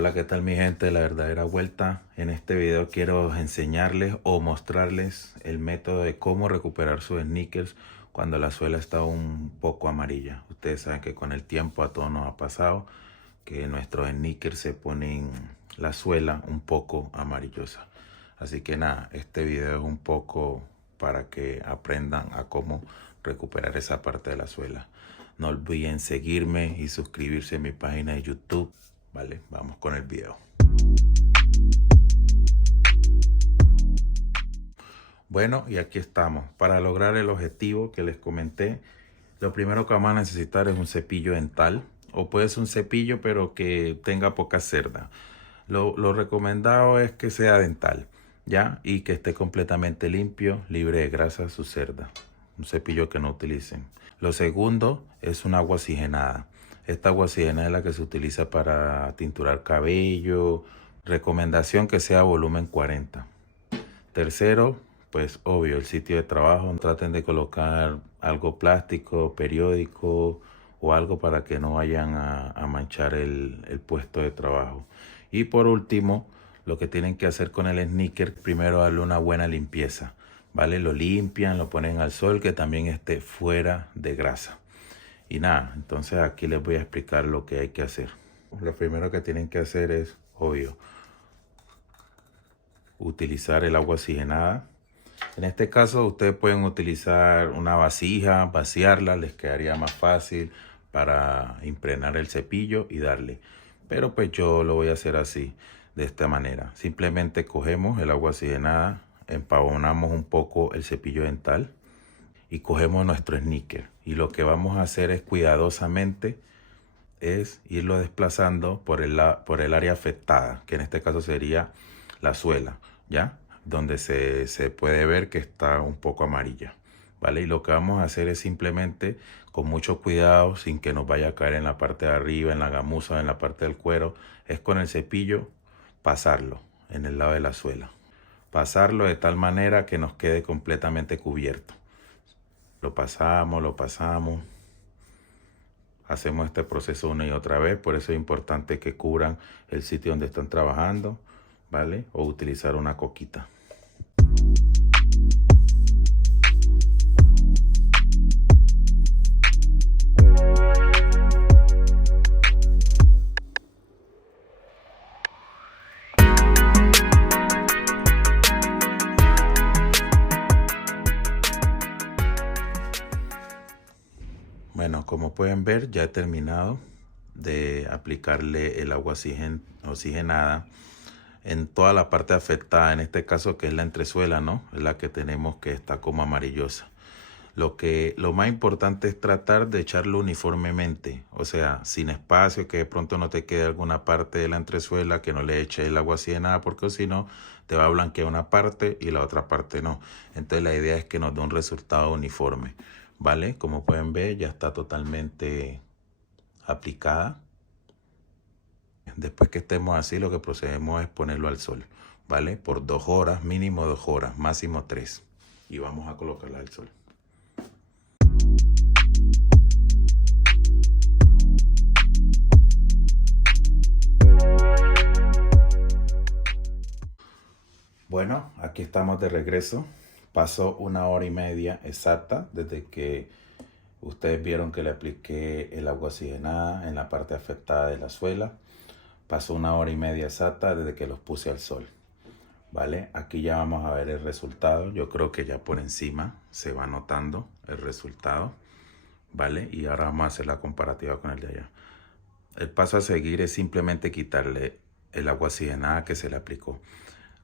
Hola, ¿qué tal mi gente? La verdadera vuelta. En este video quiero enseñarles o mostrarles el método de cómo recuperar sus sneakers cuando la suela está un poco amarilla. Ustedes saben que con el tiempo a todos nos ha pasado que nuestros sneakers se ponen la suela un poco amarillosa. Así que nada, este video es un poco para que aprendan a cómo recuperar esa parte de la suela. No olviden seguirme y suscribirse a mi página de YouTube. Vale, vamos con el video. Bueno, y aquí estamos. Para lograr el objetivo que les comenté, lo primero que vamos a necesitar es un cepillo dental. O puede ser un cepillo pero que tenga poca cerda. Lo recomendado es que sea dental, ¿ya? Y que esté completamente limpio, libre de grasa su cerda. Un cepillo que no utilicen. Lo segundo es un agua oxigenada. Esta agua oxigenada es la que se utiliza para tinturar cabello. Recomendación que sea volumen 40. Tercero, pues obvio, el sitio de trabajo. Traten de colocar algo plástico, periódico o algo para que no vayan a manchar el puesto de trabajo. Y por último, lo que tienen que hacer con el sneaker, primero darle una buena limpieza. ¿Vale? Lo limpian, lo ponen al sol, que también esté fuera de grasa. Y nada, entonces aquí les voy a explicar lo que hay que hacer. Lo primero que tienen que hacer es, obvio, utilizar el agua oxigenada. En este caso ustedes pueden utilizar una vasija, vaciarla, les quedaría más fácil para impregnar el cepillo y darle. Pero pues yo lo voy a hacer así, de esta manera. Simplemente cogemos el agua oxigenada, empavonamos un poco el cepillo dental y cogemos nuestro sneaker. Y lo que vamos a hacer es cuidadosamente es irlo desplazando por el área afectada, que en este caso sería la suela, ¿ya? Donde se puede ver que está un poco amarilla, ¿vale? Y lo que vamos a hacer es simplemente, con mucho cuidado, sin que nos vaya a caer en la parte de arriba, en la gamuza, en la parte del cuero, es con el cepillo pasarlo en el lado de la suela. Pasarlo de tal manera que nos quede completamente cubierto. Lo pasamos. Hacemos este proceso una y otra vez, por eso es importante que cubran el sitio donde están trabajando, ¿vale? O utilizar una coquita. Bueno, como pueden ver, ya he terminado de aplicarle el agua oxigenada en toda la parte afectada, en este caso que es la entresuela, ¿no? Es la que tenemos que está como amarillosa. Lo más importante es tratar de echarlo uniformemente, o sea, sin espacio, que de pronto no te quede alguna parte de la entresuela, que no le eche el agua oxigenada, porque si no te va a blanquear una parte y la otra parte no. Entonces la idea es que nos dé un resultado uniforme, ¿vale? Como pueden ver, ya está totalmente aplicada. Después que estemos así, lo que procedemos es ponerlo al sol, ¿vale? Por 2 horas, mínimo 2 horas, máximo 3. Y vamos a colocarla al sol. Bueno, aquí estamos de regreso. Pasó 1 hora y media exacta desde que ustedes vieron que le apliqué el agua oxigenada en la parte afectada de la suela. Pasó 1 hora y media exacta desde que los puse al sol. ¿Vale? Aquí ya vamos a ver el resultado. Yo creo que ya por encima se va notando el resultado. ¿Vale? Y ahora vamos a hacer la comparativa con el de allá. El paso a seguir es simplemente quitarle el agua oxigenada que se le aplicó.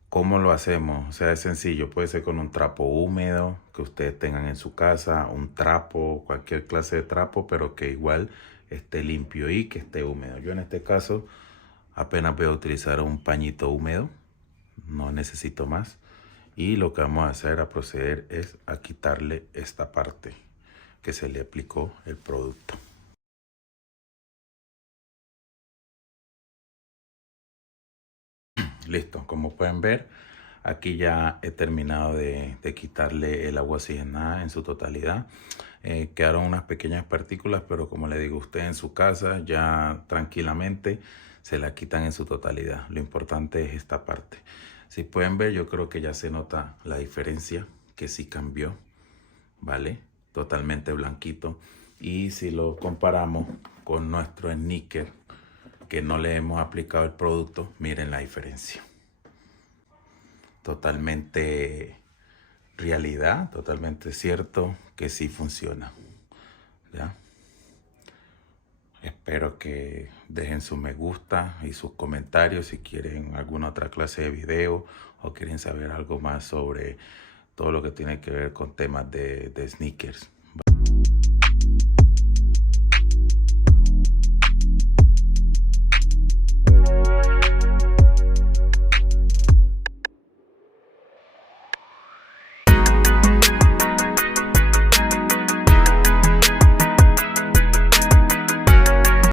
¿Cómo lo hacemos? O sea, es sencillo. Puede ser con un trapo húmedo que ustedes tengan en su casa, un trapo, cualquier clase de trapo, pero que igual esté limpio y que esté húmedo. Yo en este caso apenas voy a utilizar un pañito húmedo. No necesito más. Y lo que vamos a hacer a proceder es a quitarle esta parte que se le aplicó el producto. Listo, como pueden ver, aquí ya he terminado de quitarle el agua oxigenada en su totalidad. Quedaron unas pequeñas partículas, pero como le digo a usted en su casa, ya tranquilamente se la quitan en su totalidad. Lo importante es esta parte. Si pueden ver, yo creo que ya se nota la diferencia, que sí cambió, ¿vale? Totalmente blanquito. Y si lo comparamos con nuestro sneaker, que no le hemos aplicado el producto, miren la diferencia. Totalmente realidad, totalmente cierto que sí funciona, ¿ya? Espero que dejen su me gusta y sus comentarios si quieren alguna otra clase de video o quieren saber algo más sobre todo lo que tiene que ver con temas de sneakers.